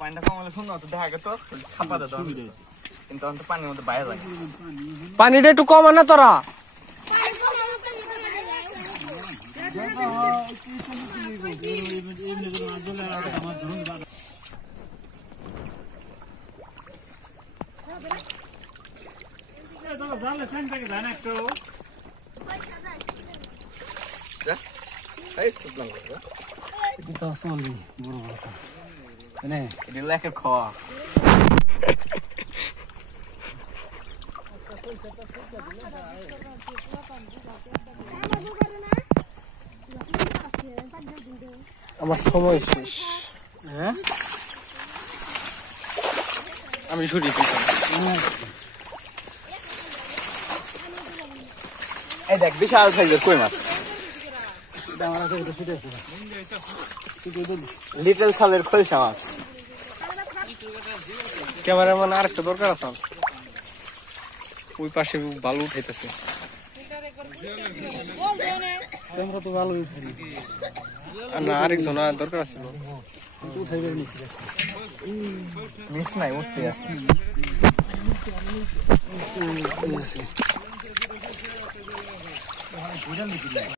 পানিটা কম হলে সুন্দর দেখা গেত ছাপা দিত কিন্তু অন্ত পানির মধ্যে বাইরে লাগে পানিটা একটু কম না তোরা খাওয়া আমার সময় শেষ হ্যাঁ আমি ছুটি এই দেখ বিশাল সাইজের কই মাছ লিটল সালের খলসা মাছ ক্যামেরাম্যান আর একটা দরকার আছে ওই পাশে বালু উঠাইতেছে ক্যামেরা তো ভালো না আরেকজন দরকার আছে মিস নাই উঠতে আছে